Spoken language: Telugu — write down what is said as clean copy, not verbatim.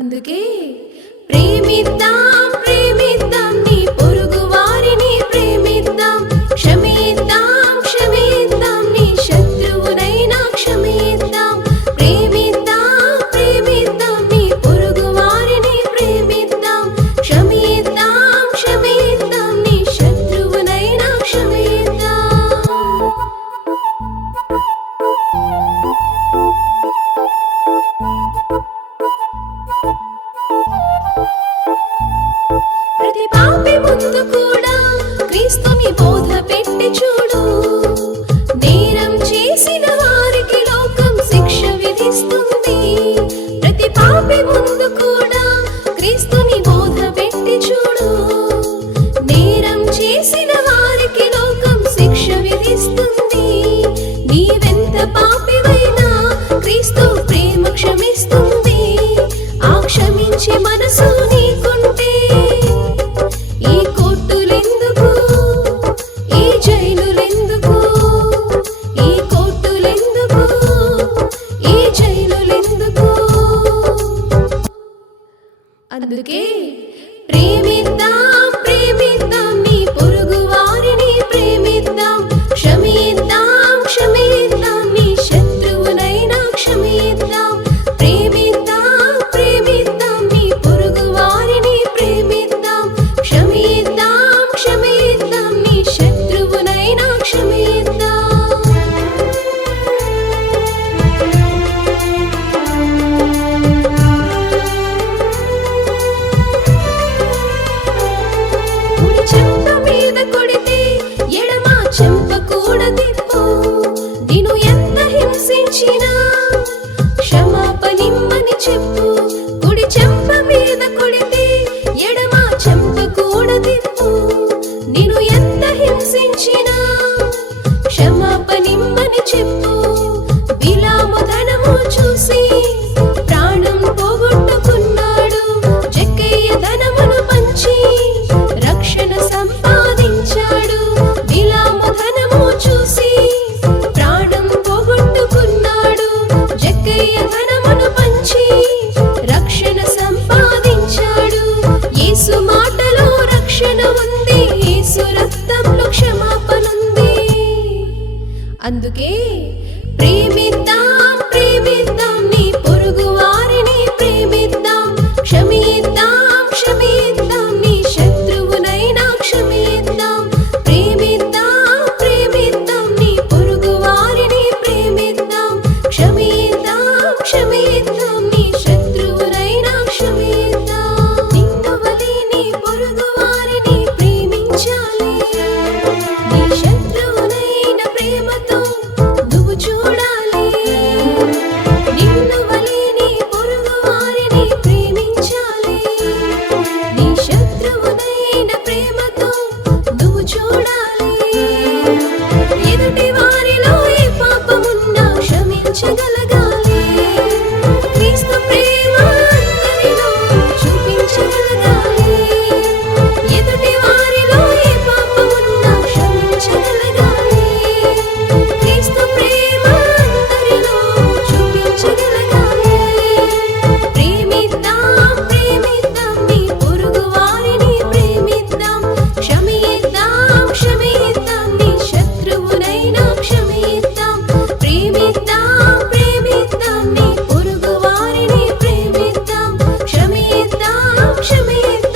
అందుకే ప్రేమిద్దాం ప్రేమిద్దాం నీ పొరుగు వారిని ప్రేమిద్దాం క్షమిద్దాం క్షమిద్దాం నీ శత్రువునైనా క్షమిద్దాం ప్రేమిద్దాం ప్రేమిద్దాం నీ పొరుగు వారిని ప్రేమిద్దాం క్షమిద్దాం క్షమిద్దాం నీ శత్రువునైనా క్షమిద్దాం ప్రతి పాపి ముందు కూడా క్రీస్తుని బోధ పెట్టి చూడు నేరం చేసిన వారికి లోకం శిక్ష విధిస్తుంది ప్రతి పాపి ముందు కూడా క్రీస్తుని బోధ పెట్టి చూడు నేరం చేసిన వారికి లోకం శిక్ష విధిస్తుంది నీవెంత పాపివైనా క్రీస్తు ప్రేమ క్షమిస్తుంది ఆ క్షమించే మనసు నీకుంటే ఈ కోర్టులెందుకు ఈ జైలులెందుకు ఈ కోర్టులెందుకు ఈ జైలులెందుకు అందుకే ప్రేమిద్దాం ప్రేమిద్దాం నీ పొరుగు వారిని ప్రేమిద్దాం క్షమిద్దాం క్షమిద్దాం నీ శత్రువునైనా క్షమిద్దాం ప్రేమిద్దాం ప్రేమిద్దాం నీ పొరుగు వారిని ప్రేమిద్దాం క్షమిద్దాం క్షమిద్దాం నీ శత్రువునైనా క్షమిద్దాం కుడి చెంప మీద కొడితే ఎడమ చెంప కూడా తిప్పు నిన్ను ఎంత హింసించినా క్షమాపణిమ్మని చెప్పు కుడి చెంప మీద కొడితే ఎడమ చెంప కూడా తిప్పు నిన్ను ఎంత హింసించినా క్షమాపణిమ్మని చెప్పు బిలాము ధనము చూసి ప్రాణం పోగొట్టుకున్నాడు జక్కయ్య ధనమును పంచి రక్షణ సంపాదించాడు బిలాము ధనము చూసి ప్రాణం పోగొట్టుకున్నాడు జక్కయ్య ధనమును పంచి రక్షణ సంపాదించాడు యేసు మాటలో రక్షణ ఉంది యేసు రక్తంలో క్షమాపణుంది అందుకే ప్రేమిద్దాం ప్రేమిద్దాం నీ పొరుగు వారిని ప్రేమిద్దాం క్షమిద్దాం క్షమిద్దాం నీ శత్రువునైనా క్షమిద్దాం ప్రేమిద్దాం ప్రేమిద్దాం నీ పొరుగు వారిని ప్రేమిద్దాం క్షమిద్దాం క్షమిద్దాం నీ శత్రువునైనా క్షమిద్దాం నిన్ను వలె నీ పొరుగు వారిని ప్రేమించాలి నీ శత్రువునైన ప్రేమతో నువ్వు చూడాలి నిన్ను వలె నీ పొరుగు వారిని ప్రేమించాలి నీ శత్రువునైన ప్రేమతో నువ్వు చూడాలి ఎదుటి వారిలో ఏ పాపమున్నా క్షమించగలగాలి క్రీస్తు ప్రేమ అందరిలో చూపించగలగాలి ఎదుటి వారిలో ఏ పాపమున్నా క్షమించగలగాలి క్రీస్తు ప్రేమ అందరిలో చూపించగలగాలి ప్రేమిద్దాం ప్రేమిద్దాం నీ పొరుగు వారిని ప్రేమిద్దాం క్షమిద్దాం క్షమిద్దాం నీ శత్రువునైనా క్షమిద్దాం ప్రేమిద్దాం ప్రేమిద్దాం నీ పొరుగు వారిని ప్రేమిద్దాం క్షమిద్దాం క్షమిద్దాం